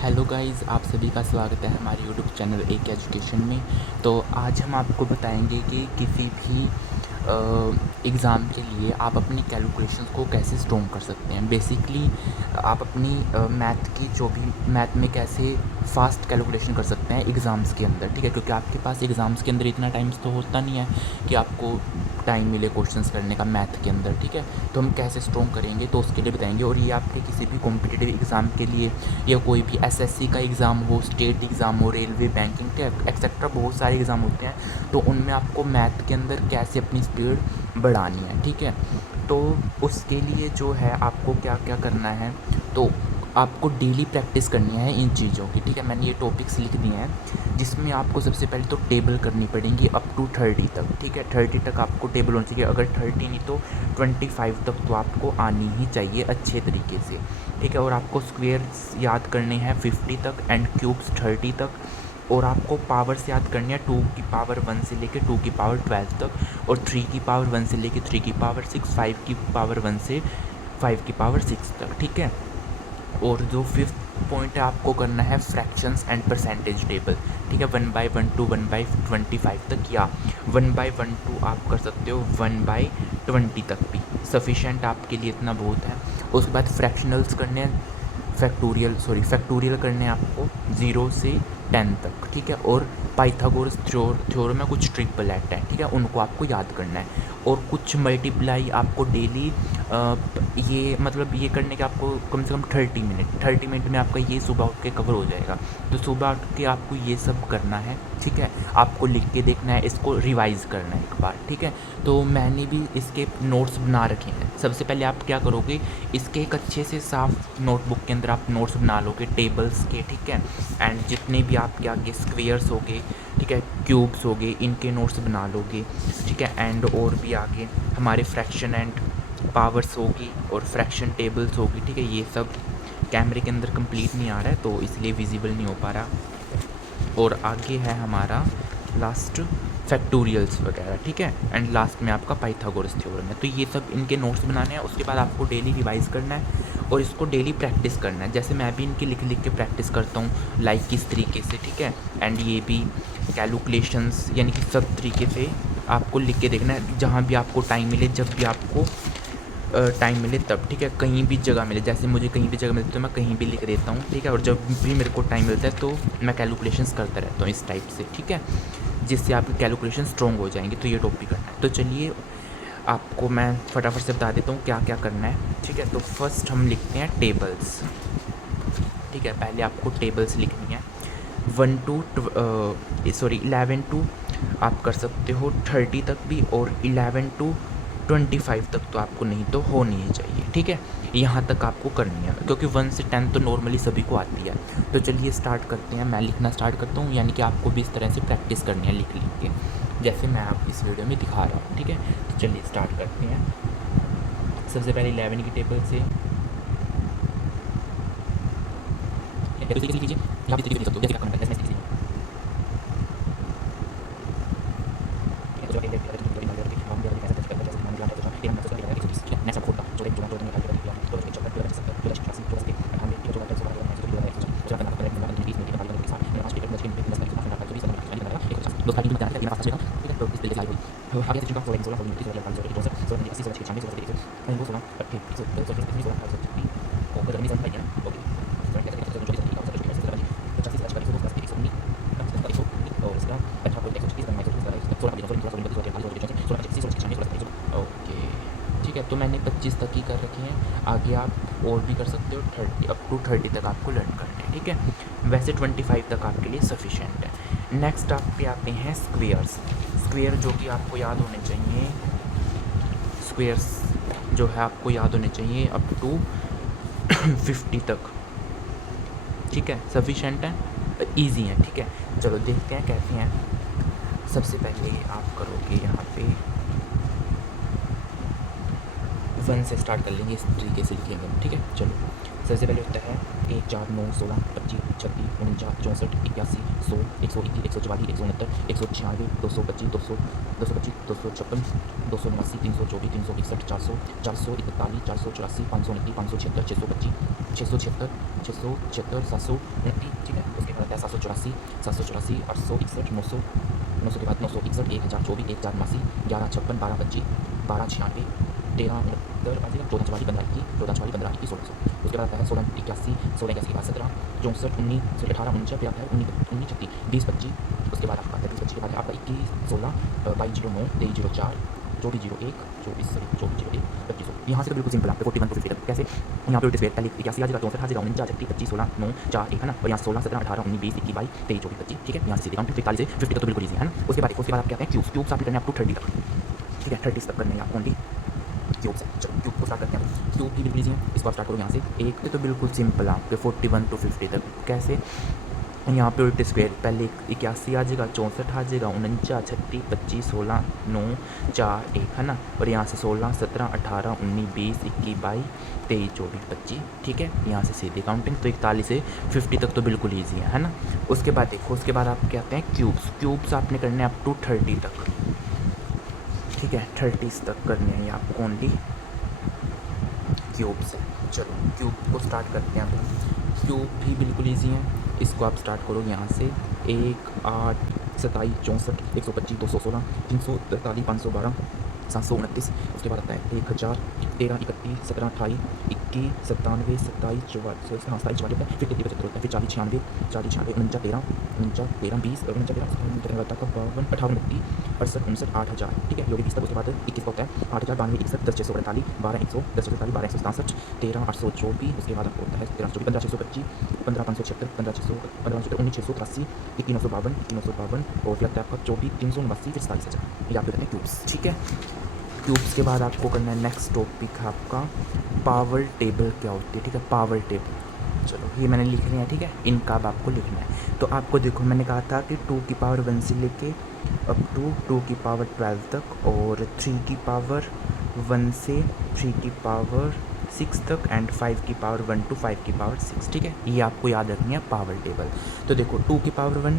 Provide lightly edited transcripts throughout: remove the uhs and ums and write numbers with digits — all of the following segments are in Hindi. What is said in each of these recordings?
हेलो गाइस, आप सभी का स्वागत है हमारे यूट्यूब चैनल एक एजुकेशन में। तो आज हम आपको बताएंगे कि किसी भी एग्ज़ाम के लिए आप अपनी कैलकुलेशंस को कैसे स्ट्रॉन्ग कर सकते हैं। बेसिकली आप अपनी मैथ की जो भी मैथ में कैसे फास्ट कैलकुलेशन कर सकते हैं एग्ज़ाम्स के अंदर, ठीक है। क्योंकि आपके पास एग्ज़ाम्स के अंदर इतना टाइम तो होता नहीं है कि आपको टाइम मिले क्वेश्चंस करने का मैथ के अंदर, ठीक है। तो हम कैसे स्ट्रॉन्ग करेंगे तो उसके लिए बताएंगे। और ये आपके किसी भी कॉम्पिटिटिव एग्ज़ाम के लिए या कोई भी एसएससी का एग्ज़ाम हो, स्टेट एग्ज़ाम हो, रेलवे, बैंकिंग के एक्सेट्रा बहुत सारे एग्ज़ाम होते हैं। तो उनमें आपको मैथ के अंदर कैसे अपनी स्पीड बढ़ानी है, ठीक है। तो उसके लिए जो है आपको क्या क्या करना है, तो आपको डेली प्रैक्टिस करनी है इन चीज़ों की, ठीक है। मैंने ये टॉपिक्स लिख दिए हैं जिसमें आपको सबसे पहले तो टेबल करनी पड़ेंगी अप टू 30 तक, ठीक है। 30 तक आपको टेबल होनी चाहिए। अगर 30 नहीं तो 25 तक तो आपको आनी ही चाहिए अच्छे तरीके से, ठीक है। और आपको स्क्वेयर्स याद करने हैं 50 तक एंड क्यूब्स 30 तक। और आपको पावर्स याद करनी है 2 की पावर 1 से लेकर 2 की पावर 12 तक, और 3 की पावर 1 से लेकर 3 की पावर 6, 5 की पावर 1 से 5 की पावर 6 तक, ठीक है। और जो फिफ्थ पॉइंट है आपको करना है फ्रैक्शंस एंड परसेंटेज टेबल, ठीक है। 1/1 टू 1/25 तक, या 1/1 टू आप कर सकते हो 1/20 तक भी सफिशेंट आपके लिए, इतना बहुत है। उसके बाद फ्रैक्शनल्स करने हैं, फैक्टोरियल करने हैं आपको 0 से 10 तक, ठीक है। और पाइथागोरस थ्योरम में कुछ ट्रिपल एट है, ठीक है, उनको आपको याद करना है। और कुछ मल्टीप्लाई आपको डेली ये मतलब ये करने के आपको कम से कम 30 मिनट में आपका ये सुबह उठ के कवर हो जाएगा। तो सुबह उठ के आपको ये सब करना है, ठीक है। आपको लिख के देखना है, इसको रिवाइज़ करना है एक बार, ठीक है। तो मैंने भी इसके नोट्स बना रखे हैं। सबसे पहले आप क्या करोगे, इसके एक अच्छे से साफ नोटबुक के अंदर आप नोट्स बना लोगे टेबल्स के, ठीक है। एंड जितने भी आपके आगे स्क्वेयर्स हो गए, ठीक है, क्यूब्स हो गए, इनके नोट्स बना लोगे, ठीक है। एंड और भी आगे हमारे फ्रैक्शन एंड पावर्स होगी और फ्रैक्शन टेबल्स होगी, ठीक है। ये सब कैमरे के अंदर कंप्लीट नहीं आ रहा है तो इसलिए विजिबल नहीं हो पा रहा। और आगे है हमारा लास्ट फैक्टोरियल्स वगैरह, ठीक है। एंड लास्ट में आपका पाइथागोरस थ्योरम है। तो ये सब इनके नोट्स बनाने हैं। उसके बाद आपको डेली रिवाइज करना है और इसको डेली प्रैक्टिस करना है। जैसे मैं भी इनकी लिख लिख के प्रैक्टिस करता हूँ, लाइक किस तरीके से, ठीक है। एंड ये भी कैलकुलेशंस यानी कि सब तरीके से आपको लिख के देखना है, जहाँ भी आपको टाइम मिले, जब भी आपको टाइम मिले तब, ठीक है। कहीं भी जगह मिले, जैसे मुझे कहीं भी जगह मिलती है तो मैं कहीं भी लिख देता हूँ, ठीक है। और जब भी मेरे को टाइम मिलता है तो मैं कैलकुलेशंस करता रहता हूँ इस टाइप से, ठीक है, जिससे आपकी कैलकुलेशन स्ट्रॉन्ग हो जाएंगे। तो ये टॉपिक करना है। तो चलिए आपको मैं फटाफट से बता देता हूँ क्या क्या करना है, ठीक है। तो फर्स्ट हम लिखते हैं टेबल्स, ठीक है। पहले आपको टेबल्स लिखनी है 11 टू आप कर सकते हो 30 तक भी, और 11 टू 25 तक तो आपको नहीं तो होनी ही चाहिए, ठीक है। यहाँ तक आपको करनी है क्योंकि 1 से 10 तो नॉर्मली सभी को आती है। तो चलिए स्टार्ट करते हैं। मैं लिखना स्टार्ट करता हूँ, यानी कि आपको भी इस तरह से प्रैक्टिस करनी है लिख लिख के, जैसे मैं आप इस वीडियो में दिखा रहा हूँ, ठीक है। तो चलिए स्टार्ट करते हैं। सबसे पहले 11 की टेबल से टेबल से लीजिए, यहाँ भी तरीके से लिख सकते हो जैसे आप करना है, जैसे मैं ओके, ठीक है। तो मैंने 25 तक ही कर रखे हैं। आगे आप और भी कर सकते हो, 30 अप टू 30 तक आपको लर्न करना है, ठीक है। वैसे 25 तक आपके लिए सफिशेंट है। नेक्स्ट आप पे आते हैं स्क्वेयर्स। स्क्वेयर जो कि आपको याद होने चाहिए, स्क्वेयर्स जो है आपको याद होने चाहिए अप टू 50 तक, ठीक है। सफिशेंट है, ईजी है, ठीक है। चलो देखते हैं कैसे हैं। सबसे पहले आप करोगे यहाँ पे 1 से स्टार्ट कर लेंगे, इस तरीके से लिखेंगे, ठीक है। चलो सबसे पहले होता है 1 4 9 16 25 36 49 64 81 100 121 144 169 196 225 200 225 256 289 324 361 400 441 484 529 576 625 676 729 ठीक है। उसके बाद आता है 784 784 861 900 900 के बाद 961 1024 1089 1156 1225 1296 1369 आ जाएगा 1444 15 21 1444 15 21 1600। उसके बाद आता है 1681 1681 के बाद 17 64 19 18 49 फिर आता है 19 36 20 25। उसके बाद आपका आता है 20 25 के बाद आपका 21 16 22 09 23 04 24 01 24 01 25। यहाँ से तो बिल्कुल सिंपल आपके 41 to 50 तक कैसे यहाँ पे उल्टे स्क्वायर पहले 81 आ जाएगा 64 आ जाएगा 49 36 25 16 9 4 1 है ना। और यहाँ 16 17 18 19 20 21 22 23 24 25 ठीक है। यहाँ से सीधे काउंट 41 से 50 तक तो बिल्कुल ईजी है ना। उसके बाद आप क्या कहते हैं क्यूब्स। क्यूब्स आप करने हैं अप टू 30 तक ठीक है। 30 तक करने हैं आप ओनली क्यूब्स है। चलो क्यूब को स्टार्ट करते हैं। क्यूब भी बिल्कुल ईजी है। इसको आप स्टार्ट करो यहाँ से एक तो बिल्कुल सिंपल आपके 41 to 50 तक कैसे यहाँ पे उल्टे स्क्वायर पहले 81 आ जाएगा 64 आ जाएगा 49 36 25 16 9 4 1 है ना। और यहाँ से 16 17 18 19 20 21 22 23 24 25 ठीक है। यहाँ से सीधे काउंटिंग तो 41 से 50 तक तो बिल्कुल ईजी है ना। उसके बाद देखो उसके बाद आप क्या कहते हैं क्यूब्स। क्यूब्स आपने करने हैं अप टू 30 तक ठीक है। 30 तक करने हैं आपको ओनली क्यूब्स है। चलो क्यूब को स्टार्ट करते हैं। अब क्यूब भी बिल्कुल ईजी है। इसको आप स्टार्ट करोगे यहाँ से 1 8 27 64 125 216 343 512 729। उसके बाद आता है 1000 13 31 17 28 21 97 27 44 27 44 फिर 33 75 होता है। फिर 40 96 40 96 49 13 49 13 20 49 13 52 58 29 68 59 8000 ठीक है। योगी 20 तक। उसके बाद 21 का होता है 8000 92 61 10 648 12 100 10 648 12 167 13 824। उसके बाद आपको होता है 13 15 625 15 576 15 600 15 19 683 21 952 21 952 और फिर आता है आपका 24 389 फिर 27000 ये आपके कहते हैं क्यूब्स ठीक है। क्यूब्स के बाद आपको करना है नेक्स्ट टॉपिक है आपका पावर टेबल क्या होती है ठीक है। पावर टेबल चलो ये मैंने लिख लिया है ठीक है। इनका अब आपको लिखना है। तो आपको देखो मैंने कहा था कि 2 की पावर 1 से लेके अप टू 2 की पावर 12 तक और 3 की पावर 1 से 3 की पावर 6 तक एंड 5 की पावर 1 to 5 की पावर 6 ठीक है। ये आपको याद रखनी है पावर टेबल। तो देखो 2 की पावर 1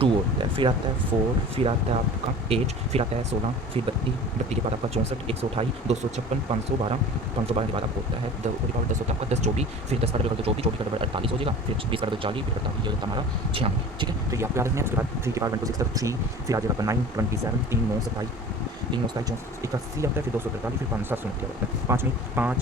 2 होता है। फिर आता है 4 फिर आता है आपका 8 फिर आता है 16 फिर 32 के बाद आपका 64 128 256 512 512 के बाद आपको होता है 10 पावर 10 होता है आपका 10 24 फिर 10 का डबल 24 24 का डबल 48 हो जाएगा। फिर 20 का डबल 40 फिर 48 हो जाता हमारा 96 ठीक है। तो ये आपको याद रखना है। उसके बाद 3 की पावर 1 to 6 तक 3 फिर आ जाएगा आपका 9 27 3 9 27 3 9 27 81 आता है। फिर 243 फिर 5 729 आता है। 5 में 5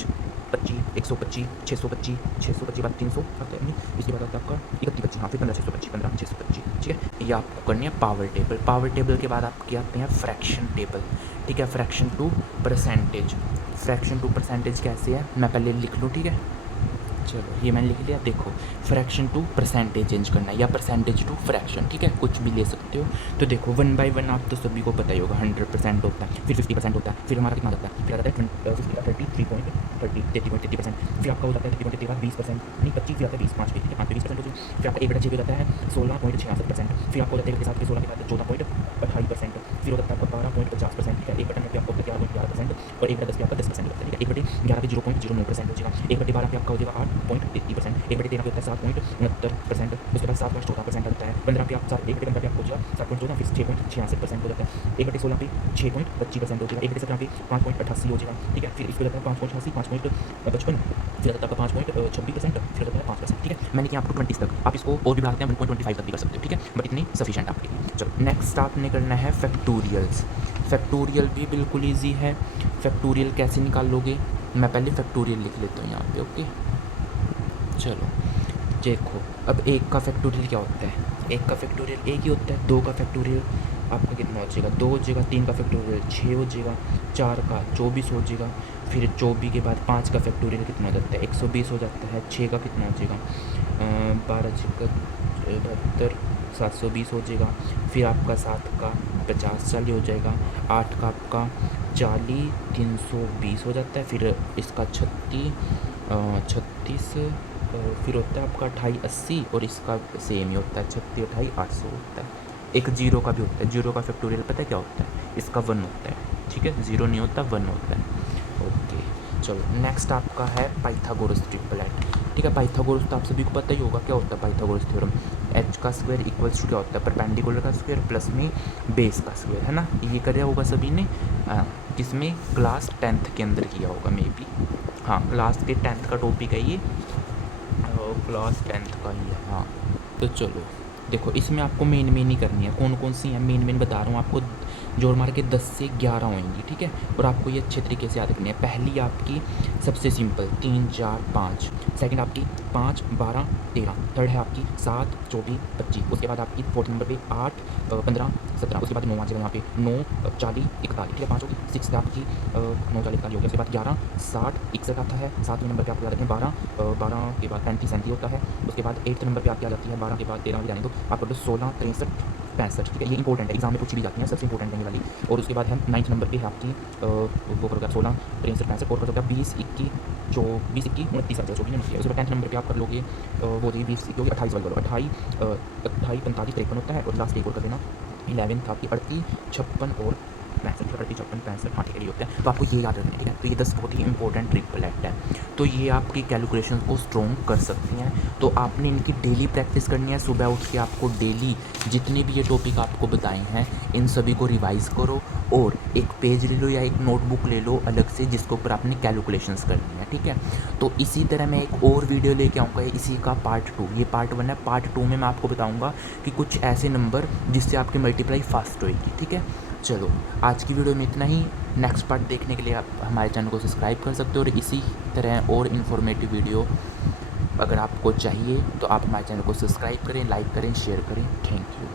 25 125 625 625 बाद 300 आता है। इसके बाद आता है आपका 31 25 हाँ फिर 15 625 15 625 ठीक है। ये आपको करनी है पावर टेबल। पावर टेबल के बाद आप क्या आते हैं फ्रैक्शन टेबल ठीक है। Fraction to percentage. Fraction to percentage कैसे है मैं पहले लिख लूँ ठीक है। चलो ये मैंने लिख लिया। देखो फ्रैक्शन टू परसेंटेज चेंज करना है या परसेंटेज टू फ्रैक्शन ठीक है कुछ भी ले सकते हो। तो देखो 1 by 1 आप तो सभी को पता ही होगा 100% होता है। फिर 50% होता है। फिर हमारा कितना जाता है फिर आता है 33.30% फिर आपका हो जाता है 30.30 20% नहीं 25 फिर आता है 20 5 पे ठीक है 5 पे 20% हो जाए। फिर आपका 1/6 हो जाता है 16.66%। फिर आपको हो जाता है 1 के 16 के बाद 14.28%। फिर हो जाता है आपका 12.50% ठीक है। 1/9 पे आपको 11.11% और 1/10 पे आपका 10% होता है ठीक है। 1/11 पे 0.09% हो जाएगा। 1/12 पे आपका हो जाएगा 8.33%। 1/13 पे होता है 7.69%। उसके बाद 7.14% आता है। 15 पे आप 1/15 पे आपको हो जाएगा 7.14 फिर 6.66% हो जाता है। 1/16 पे 6.25% हो जाएगा। 1/17 पे 5.88 हो जाएगा ठीक है। फिर इसको जाता है 5.88 5.55 फिर जाता है आपका 5.26% फिर जाता है 5% ठीक है। मैंने किया आपको 20 तक। आप इसको और भी बढ़ाते हैं 1.25 तक भी कर सकते हो ठीक है। बट इतनी सफिशिएंट आपके लिए। चलो नेक्स्ट आपने करना है फैक्टोरियल्स। फैक्टोरियल भी बिल्कुल ईजी है। फैक्टोरियल कैसे निकालोगे मैं पहले फैक्टोरियल लिख लेता हूँ यहाँ पे ओके। चलो देखो अब 1 का फैक्टोरियल क्या होता है। 1 का फैक्टोरियल 1 ही होता है। 2 का फैक्टोरियल आपका कितना हो जाएगा 2 हो जाएगा। 3 का फैक्टोरियल 6 हो जाएगा। 4 का 24 हो जाएगा। फिर 24 के बाद 5 का फैक्टोरियल कितना हो जाता है 120 हो जाता है। 6 का कितना हो जाएगा 12 72 720 हो जाएगा। फिर आपका 7 का 50 40 हो जाएगा। 8 का आपका 40 320 हो जाता है। फिर इसका 36 फिर होता है आपका 28 80 और इसका सेम ही होता है 36 28 800 होता है। एक जीरो का भी होता है। जीरो का फैक्टोरियल पता है क्या होता है इसका 1 होता है ठीक है। जीरो नहीं होता 1 होता है ओके। चलो नेक्स्ट आपका है पाइथागोरस ट्रिपलेट। ठीक है। पाइथागोरस तो आप सभी को पता ही होगा क्या होता है पाइथागोरस थ्योरम। एच का स्क्वायर इक्वल्स टू क्या होता है, परपेंडिकुलर का स्क्वायर प्लस में बेस का स्क्वायर, है ना। ये करा होगा सभी ने, किसमें, क्लास 10th के अंदर किया होगा मे बी। हाँ, क्लास के 10th का टॉपिक है ये, क्लास 10th का ही है। हाँ, तो चलो देखो, इसमें आपको मेन ही करनी है। कौन कौन सी हैं मेन बता रहा हूँ आपको, जोड़ मार के 10 से 11 होंगी, ठीक है। और आपको ये अच्छे तरीके से याद रखनी है। पहली आपकी सबसे सिंपल 3 4 5, सेकंड आपकी 5 12 13, थर्ड है आपकी 7 24 25, उसके बाद आपकी फोर्थ नंबर पे 8 15 17, उसके बाद 9 आ जाएगा यहाँ पे 9 40 41, ठीक है, 5 होगी। सिक्स आपकी 9 40 41 हो गया। उसके बाद 11 60 61 आता है। 7वें नंबर पे आपको याद रखें 12 के बाद 35 37 होता है। उसके बाद 8th नंबर पे आपकी आ जाती है 12 के बाद 13 भी जाने दो, आपको 16 63 65, ठीक है। ये इंपॉर्टेंट है, एग्जाम में पूछी भी जाती है, सबसे इंपॉर्टेंट है ये वाली। और उसके बाद है 9th नंबर पे है आपकी वो करोगे आप 16 63 65 और करोगे आप 20 21 20 21 29 आ जाए, 24 29 है। उसके बाद 10th नंबर पे आप कर लोगे वो जी 20 होगी 28 वाली करो, 28 28 45 53 होता है। और लास्ट एक और कर देना 11th आपकी 38 56 और 65, 38 56 65, हाँ ठीक है, ये होता है। तो आपको ये याद रखना है, ठीक है। तो ये 10 बहुत ही इंपॉर्टेंट ट्रिपल एक्ट है, तो ये आपकी कैलकुलेशन को स्ट्रॉन्ग कर सकती हैं। तो आपने इनकी डेली प्रैक्टिस करनी है। सुबह उठ के आपको डेली जितने भी ये टॉपिक आपको बताए हैं इन सभी को रिवाइज़ करो, और एक पेज ले लो या एक नोटबुक ले लो अलग से जिसके ऊपर आपने कैलकुलेशंस करनी है, ठीक है। तो इसी तरह मैं एक और वीडियो लेके आऊँगा इसी का पार्ट 2, ये पार्ट 1 है। पार्ट 2 में मैं आपको बताऊँगा कि कुछ ऐसे नंबर जिससे आपकी मल्टीप्लाई फास्ट होएगी, ठीक है। चलो, आज की वीडियो में इतना ही। नेक्स्ट पार्ट देखने के लिए आप हमारे चैनल को सब्सक्राइब कर सकते हो, और इसी तरह और इन्फॉर्मेटिव वीडियो अगर आपको चाहिए तो आप हमारे चैनल को सब्सक्राइब करें, लाइक करें, शेयर करें। Thank you.